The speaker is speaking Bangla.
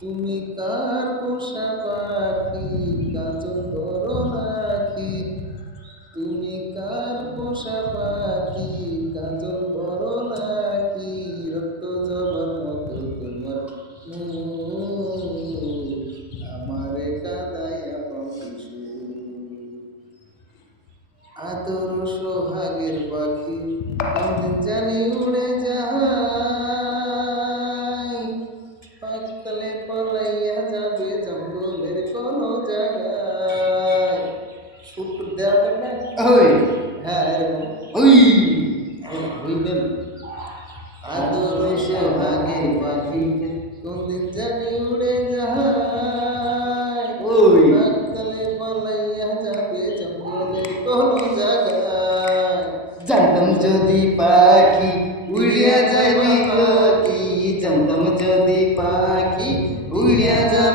তুমি কার পোষা পাখি কাজল করো নাকি? তুমি কার পোষা পাখি কাজল করো নাকি? রক্ত জবার মতো তোমার মুখ, আমারে কাঁদাইয়া পাখি আদর সোহাগের পাখি আমি জানি উড়ে যায়, পাকলে পলাইয়া যাবে জঙ্গলের কোন জায়গায়। সুর দেওয়া যাবে না? ওই হ্যাঁ এরকম ওই বুঝলেন। আদর সোহাগের পাখি কোনদিন জানি উড়ে যায়, ওই পাকলে পলাইয়া যাবে জঙ্গলের কোন জায়গায়। জানতাম যদি পাখি উড়িয়া যাইবি পাখি, জানতাম যদি পাখি উড়িয়া যাইবি